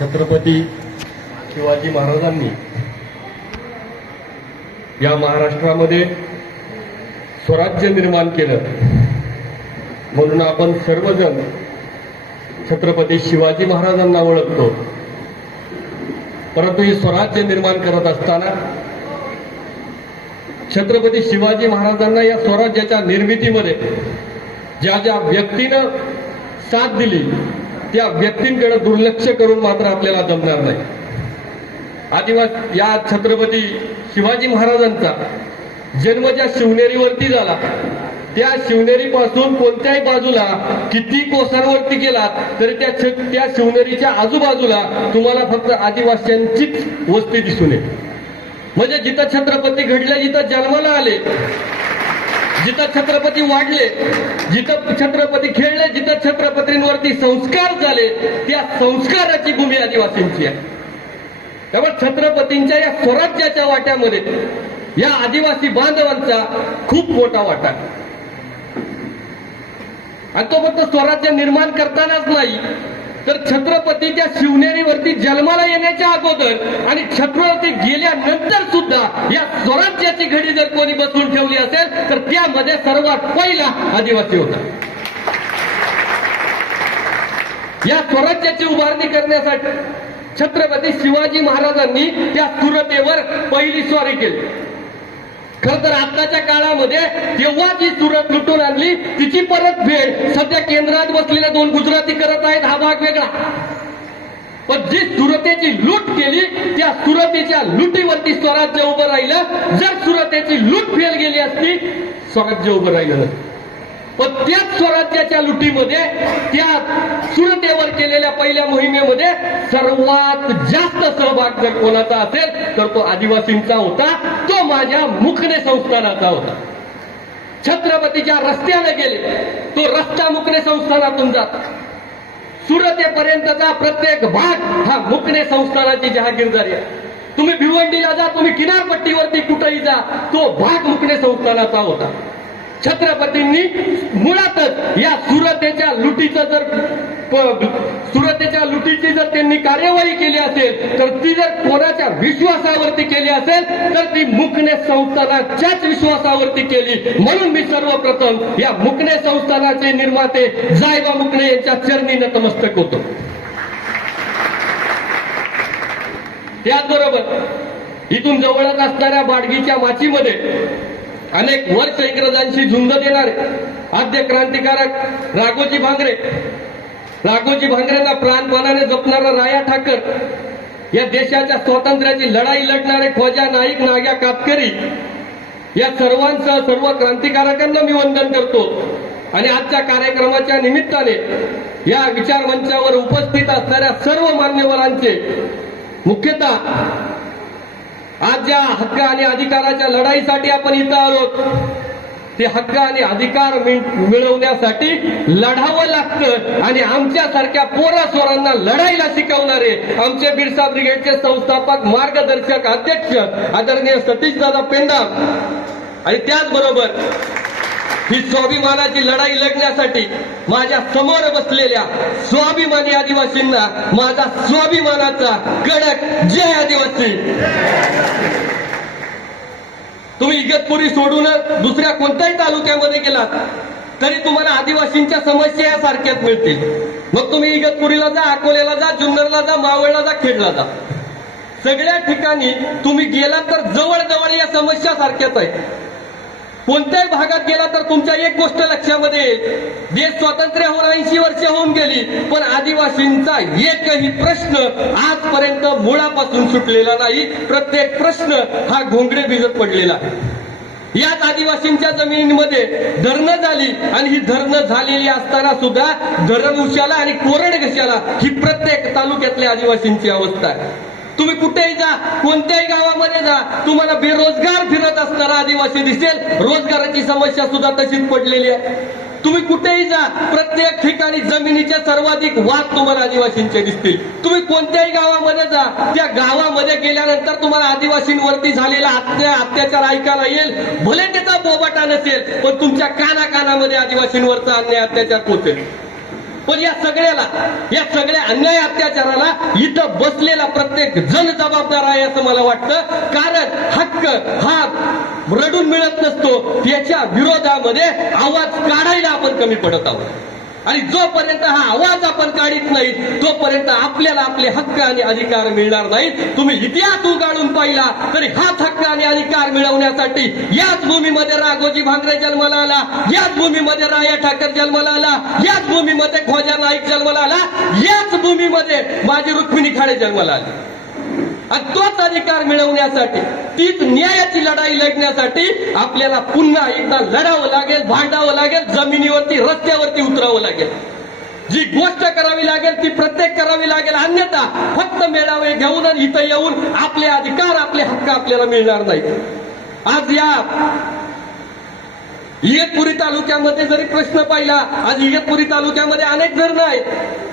छत्रपती शिवाजी महाराजांनी या महाराष्ट्रामध्ये स्वराज्य निर्माण केलं. म्हणून आपण सर्वजण छत्रपती शिवाजी महाराजांना ओळखतो. परंतु हे स्वराज्य निर्माण करत असताना छत्रपती शिवाजी महाराजांना या स्वराज्याच्या निर्मितीमध्ये ज्या ज्या व्यक्तीनं साथ दिली त्या व्यक्तींकडे दुर्लक्ष करून मात्र आपल्याला जमणार नाही. आदिवास या छत्रपती शिवाजी महाराजांचा जन्म ज्या शिवनेरीवरती झाला त्या शिवनेरीपासून कोणत्याही बाजूला किती कोसांवरती गेलात तरी त्या छ- त्या शिवनेरीच्या आजूबाजूला तुम्हाला फक्त आदिवासींचीच वस्ती दिसून येते. म्हणजे जिथं छत्रपती घडल्या जिथं जन्माला आले जिथं छत्रपती वाढले जिथं छत्रपती खेळले जिथं छत्रपतींवरती संस्कार झाले त्या संस्काराची भूमी आदिवासींची आहे. त्यामुळे छत्रपतींच्या या स्वराज्याच्या वाट्यामध्ये या आदिवासी बांधवांचा खूप मोठा वाटा आहे. आणि तो फक्त स्वराज्य निर्माण करतानाच नाही तर छत्रपतीच्या शिवनेरीवरती जन्माला येण्याच्या अगोदर आणि छत्रपती गेल्यानंतर सुद्धा या स्वराज्याची घडी जर कोणी बसवून ठेवली असेल तर त्यामध्ये सर्वात पहिला आदिवासी होता. या स्वराज्याची उभारणी करण्यासाठी छत्रपती शिवाजी महाराजांनी त्या सुरतेवर पहिली स्वारी केली. खर तर आताच्या काळामध्ये तेव्हा जी सुरत लुटून आणली तिची परत फेड सध्या केंद्रात बसलेल्या दोन गुजराती करत आहेत हा भाग वेगळा. पण जी सुरतेची लूट केली त्या सुरतेच्या लुटीवरती स्वराज्य उभं राहिलं. जर सुरतेची लूट फेल गेली असती स्वराज्य उभं राहिलं पण त्याच स्वराज्याच्या लुटीमध्ये त्या सुरतेवर केलेल्या पहिल्या मोहिमेमध्ये सर्वात जास्त सहभाग जर कोणाचा असेल तर तो आदिवासींचा होता तो माझ्या मुखने संस्थानाचा होता. छत्रपतीच्या रस्त्याने गेले तो रस्ता मुकणे संस्थानातून जात. सुरतेपर्यंतचा प्रत्येक भाग हा मुकणे संस्थानाची जहागीरदारी आहे. तुम्ही भिवंडीला जा तुम्ही किनारपट्टीवरती कुठेही जा तो भाग मुकणे संस्थानाचा होता. छत्रपतींनी मुळातच या सुरतेच्या लुटीचं जर प- सुरतेच्या लुटीची जर त्यांनी कार्यवाही केली असेल तर ती जर कोणाच्या विश्वासावरती केली असेल तर ती मुकणे संस्थानाच्याच विश्वासावरती केली. म्हणून मी सर्वप्रथम या मुकणे संस्थानाचे निर्माते जायबा मुकणे यांच्या चरणी नतमस्तक होतो. त्याचबरोबर इथून जवळच असणाऱ्या बाडगीच्या माचीमध्ये अनेक वर्ष इंग्रजांशी झुंज देणारे आद्य क्रांतिकारक राघोजी भांगरे. राघोजी भांगरेंना प्राणपणाने जपणारा राया ठाकर. या देशाच्या स्वातंत्र्याची लढाई लढणारे ख्वाजा नाईक नाग्या कातकरी या सर्वांसह सर्व क्रांतिकारकांना मी वंदन करतो. आणि आजच्या कार्यक्रमाच्या निमित्ताने या विचार मंचावर उपस्थित असणाऱ्या सर्व मान्यवरांचे मुख्यतः आज ज्या हक्क आणि अधिकाराच्या लढाईसाठी आपण इथं आलो ते हक्क आणि अधिकार मिळ- मिळवण्यासाठी लढावं लागतं आणि आमच्यासारख्या पोरासोरांना लढाईला शिकवणारे आमचे बिरसा ब्रिगेडचे संस्थापक मार्गदर्शक अध्यक्ष आदरणीय सतीश दादा पेंडा आणि त्याचबरोबर ही स्वाभिमानाची लढाई लढण्यासाठी माझ्यासमोर बसलेल्या स्वाभिमानी आदिवासींना माझा स्वाभिमानाचा कडक जय आदिवासी. तुम्ही इगतपुरी सोडून दुसऱ्या कोणत्याही तालुक्यामध्ये गेलात तरी तुम्हाला आदिवासींच्या समस्या या सारख्याच मिळतील. मग तुम्ही इगतपुरीला जा अकोल्याला जा जुन्नरला जा मावळला जा खेडला जा. सगळ्या ठिकाणी तुम्ही गेलात तर जवळजवळ या समस्या सारख्याच आहेत. कोणत्याही भागात गेला तर तुमच्या एक गोष्ट लक्षामध्ये येईल देश स्वातंत्र्य होऊन ऐंशी वर्ष होऊन गेली पण आदिवासींचा एकही प्रश्न आजपर्यंत मुळापासून सुटलेला नाही. प्रत्येक प्रश्न हा घोंगडे भिजत पडलेला आहे. याच आदिवासींच्या जमिनीमध्ये धरणं झाली आणि ही धरणं झालेली असताना सुद्धा धरण उशाला आणि कोरड घशाला ही प्रत्येक तालुक्यातल्या आदिवासींची अवस्था आहे. तुम्ही कुठेही जा कोणत्याही गावामध्ये जा तुम्हाला बेरोजगार फिरत असणारा आदिवासी दिसेल. रोजगाराची समस्या सुद्धा तशीच पडलेली आहे. तुम्ही कुठेही जा प्रत्येक ठिकाणी जमिनीचे सर्वाधिक वाद तुम्हाला आदिवासींचे दिसतील. तुम्ही कोणत्याही गावामध्ये जा त्या गावामध्ये गेल्यानंतर तुम्हाला आदिवासींवरती झालेला हत्या अत्याचार ऐकायला येईल. भले त्याचा बोबाटा नसेल पण तुमच्या काना कानामध्ये आदिवासींवरचा अन्याय अत्याचार पोचेल पण या सगळ्याला या सगळ्या अन्याय अत्याचाराला इथं बसलेला प्रत्येक जण जबाबदार आहे असं मला वाटतं. कारण हक्क हा रडून मिळत नसतो. त्याच्या विरोधामध्ये आवाज काढायला आपण कमी पडत आहोत. आणि जोपर्यंत हा आवाज आपण काढीत नाही तोपर्यंत आपल्याला आपले हक्क आणि अधिकार मिळणार नाहीत. तुम्ही इतिहास उगाडून पाहिला तरी हाच हक्क आणि अधिकार मिळवण्यासाठी याच भूमीमध्ये राघोजी भांगरे जन्माला आला याच भूमीमध्ये राया ठाकर जन्माला आला याच भूमीमध्ये ख्वाजा नाईक जन्माला आला याच भूमीमध्ये माझी रुक्मिणी खाडे जन्माला आली. आणि तोच अधिकार मिळवण्यासाठी तीच न्यायाची लढाई लढण्यासाठी आपल्याला पुन्हा एकदा लढावं लागेल भांडावं लागेल जमिनीवरती रस्त्यावरती उतरावं लागेल. जी गोष्ट करावी लागेल ती प्रत्येक करावी लागेल. अन्यथा फक्त मेळावे घेऊन आणि इथं येऊन आपले अधिकार आपले हक्क आपल्याला मिळणार नाही आज या इयतपुरी तालुक्यामध्ये जरी प्रश्न पाहिला आज इयतपुरी तालुक्यामध्ये अनेक धरणं आहेत.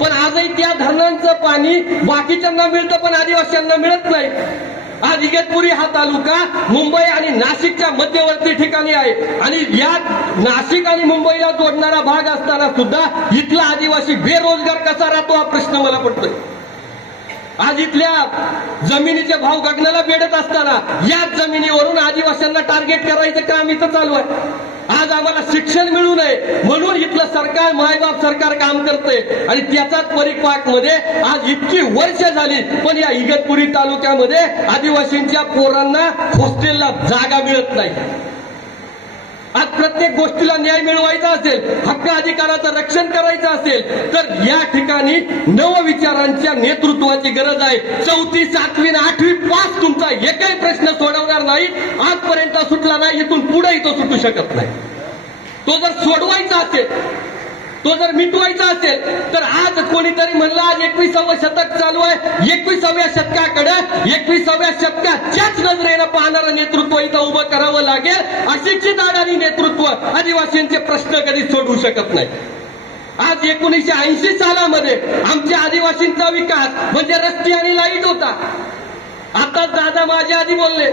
पण आजही त्या धरणांचं पाणी बाकीच्यांना मिळतं पण आदिवासींना मिळत नाही. आज इगतपुरी हा तालुका मुंबई आणि नाशिकच्या मध्यवर्ती ठिकाणी आहे. आणि या नाशिक आणि मुंबईला जोडणारा भाग असताना सुद्धा इथला आदिवासी बेरोजगार कसा राहतो हा प्रश्न मला पडतोय. आज इथल्या जमिनीचे भाव गगनाला बेडत असताना याच जमिनीवरून आदिवासींना टार्गेट करायचं काम इथं चालू आहे. आज आम्हाला शिक्षण मिळू नये म्हणून इथलं सरकार मायबाप सरकार काम करते आणि त्याचाच परिपाकमध्ये आज इतकी वर्ष झाली पण या इगतपुरी तालुक्यामध्ये आदिवासींच्या पोरांना हॉस्टेलला जागा मिळत नाही. आज प्रत्येक गोष्टीला न्याय मिळवायचा असेल हक्क अधिकाराचं रक्षण करायचं असेल तर या ठिकाणी नवविचारांच्या नेतृत्वाची गरज आहे. चौथी सातवी आणि आठवी पास तुमचा एकही प्रश्न सोडवणार नाही. आजपर्यंत सुटला नाही इथून पुढेही तो सुटू शकत नाही. तो जर सोडवायचा असेल तो जर मिटवायचा असेल तर आज कोणीतरी म्हणलं आज एकविसावं शतक चालू आहे. एकविसाव्या शतकाकडे एकविसाव्या शतकाच्याच नजरेनं पाहणारं नेतृत्व इथं उभं करावं लागेल अशिक्षित अडाणी नेतृत्व आदिवासींचे प्रश्न कधी सोडवू शकत नाही. आज एकोणीसशे ऐंशी सालामध्ये आमच्या आदिवासींचा विकास म्हणजे रस्ते आणि लाइट होता. आता दादा माझ्या आधी बोलले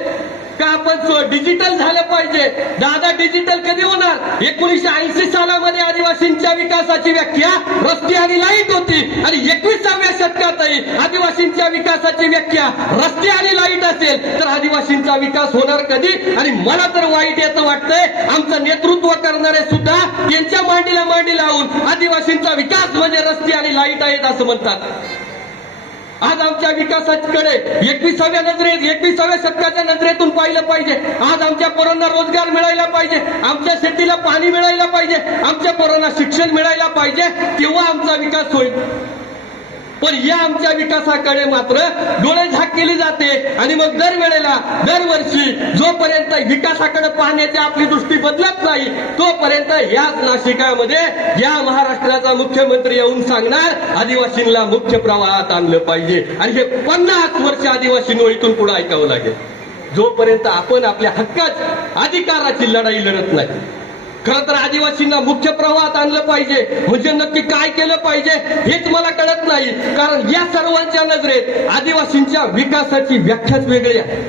का आपण डिजिटल झालं पाहिजे? दादा डिजिटल कधी होणार? एकोणीसशे ऐंशी सालामध्ये आदिवासींच्या विकासाची व्याख्या रस्ते आणि लाइट होती. आणि एकविसाव्या शतकातही आदिवासींच्या विकासाची व्याख्या रस्ते आणि लाइट असेल. तर आदिवासींचा विकास होणार कधी? आणि मला तर वाईट याचं वाटतंय आमचं नेतृत्व करणारे सुद्धा त्यांच्या मांडीला मांडी लावून आदिवासींचा विकास म्हणजे रस्ते आणि लाइट आहेत असं म्हणतात. आज आमच्या विकासाकडे एकविसाव्या नजरेत एकविसाव्या शतकाच्या नजरेतून पाहिलं पाहिजे. आज आमच्या पोरांना रोजगार मिळायला पाहिजे. आमच्या शेतीला पाणी मिळायला पाहिजे. आमच्या पोरांना शिक्षण मिळायला पाहिजे. तेव्हा आमचा विकास होईल. पण या आमच्या विकासाकडे मात्र डोळे झाक केली जाते. आणि मग दरवेळेला दरवर्षी जोपर्यंत विकासाकडे पाहण्याची आपली दृष्टी बदलत नाही तोपर्यंत याच नाशिकामध्ये या महाराष्ट्राचा मुख्यमंत्री येऊन सांगणार आदिवासींना मुख्य प्रवाहात आणलं पाहिजे. आणि हे पन्नास वर्ष आदिवासी इथून पुढे ऐकावं लागेल. जोपर्यंत आपण आपल्या हक्काच अधिकाराची लढाई लढत नाही खरं तर आदिवासींना मुख्य प्रवाहात आणलं पाहिजे. म्हणजे नक्की काय केलं पाहिजे हेच मला कळत नाही. कारण या सर्वांच्या नजरेत आदिवासींच्या विकासाची व्याख्याच वेगळी आहे.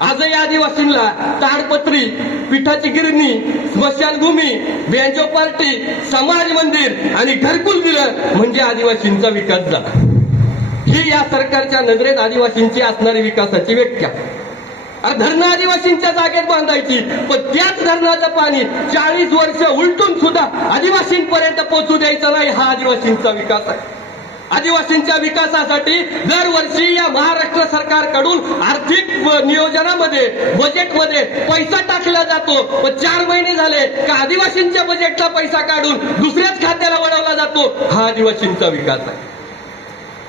आजही आदिवासींना ताडपत्री पिठाची गिरणी स्मशानभूमी बँजो पार्टी समाज मंदिर आणि घरकुल दिलं म्हणजे आदिवासींचा विकास झाला. ही या सरकारच्या नजरेत आदिवासींची असणारी विकासाची व्याख्या. धरणं आदिवासींच्या जागेत बांधायची. पण त्याच धरणाचं पाणी चाळीस वर्ष उलटून सुद्धा आदिवासींपर्यंत पोहोचू द्यायचा नाही हा आदिवासींचा विकास आहे. आदिवासींच्या विकासासाठी दरवर्षी या महाराष्ट्र सरकारकडून आर्थिक नियोजनामध्ये बजेटमध्ये पैसा टाकला जातो. पण चार महिने झाले का आदिवासींच्या बजेटचा पैसा काढून दुसऱ्याच खात्याला वळवला जातो. हा आदिवासींचा विकास आहे.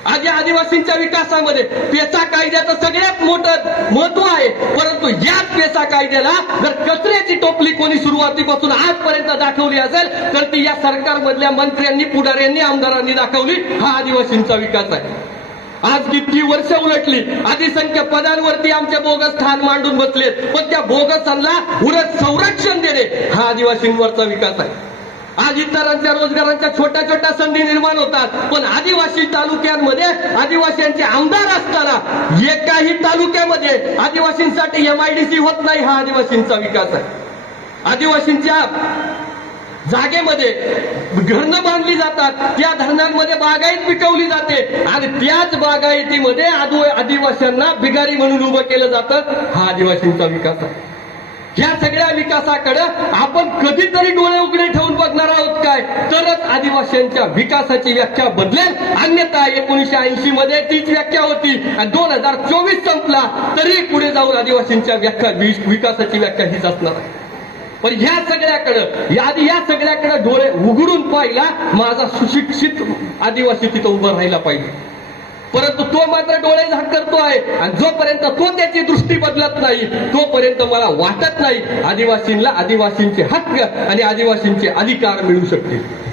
आज या आदिवासींच्या विकासामध्ये पेसा कायद्याचं सगळ्यात मोठं महत्त्व आहे. परंतु याच पेसा कायद्याला जर कचऱ्याची टोपली कोणी सुरुवातीपासून आजपर्यंत दाखवली असेल तर ती या सरकारमधल्या मंत्र्यांनी पुढाऱ्यांनी आमदारांनी दाखवली. हा आदिवासींचा विकास आहे. आज किती वर्ष उलटली. अधिसंख्य पदांवरती आमचे बोगस स्थान मांडून बसलेत. पण त्या बोगसांना उलट संरक्षण देणे हा आदिवासींवरचा विकास आहे. आज इतरांच्या रोजगारांच्या छोट्या छोट्या संधी निर्माण होतात. पण आदिवासी तालुक्यांमध्ये आदिवासींचे आमदार असताना एकाही तालुक्यामध्ये आदिवासींसाठी एमआयडीसी होत नाही हा आदिवासींचा विकास आहे. आदिवासींच्या जागेमध्ये घरणं बांधली जातात त्या धरणांमध्ये बागायत पिकवली जाते आणि त्याच बागायतीमध्ये आदिवासींना भिगारी म्हणून उभं केलं जातं. हा आदिवासींचा विकास आहे. ह्या सगळ्या विकासाकडं आपण कधीतरी डोळे उघडे ठेवून बघणार आहोत काय? तरच आदिवासींच्या विकासाची व्याख्या बदलेल. अन्यथा एकोणीशे ऐंशी मध्ये तीच व्याख्या होती. आणि दोन हजार चोवीस संपला तरी पुढे जाऊन आदिवासींच्या व्याख्या विकासाची व्याख्या हीच असणार आहे. पण ह्या सगळ्याकडं आधी या सगळ्याकडे डोळे उघडून पाहिला माझा सुशिक्षित आदिवासी तिथं उभं राहिला पाहिजे. परंतु तो मात्र डोळे झाकतो आहे आणि जोपर्यंत तो त्याची दृष्टी बदलत नाही तोपर्यंत मला वाटत नाही आदिवासींना आदिवासींचे हक्क आणि आदिवासींचे अधिकार मिळू शकतील.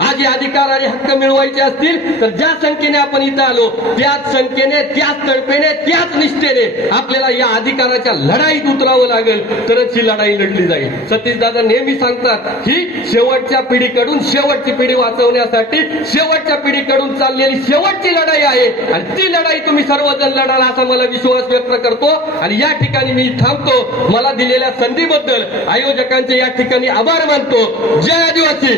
आज हे अधिकार आणि हक्क मिळवायचे असतील तर ज्या संख्येने आपण इथं आलो त्याच संख्येने त्याच तळपेने त्याच निष्ठेने आपल्याला या अधिकाराच्या लढाईत उतरावं लागेल तरच ही लढाई लढली जाईल. सतीश दादा नेहमी सांगतात ही शेवटच्या पिढीकडून शेवटची पिढी वाचवण्यासाठी शेवटच्या पिढीकडून चाललेली शेवटची लढाई आहे. आणि ती लढाई तुम्ही सर्वजण लढाल असा मला विश्वास व्यक्त करतो. आणि या ठिकाणी मी थांबतो. मला दिलेल्या संधीबद्दल आयोजकांचे या ठिकाणी आभार मानतो. जय आदिवासी.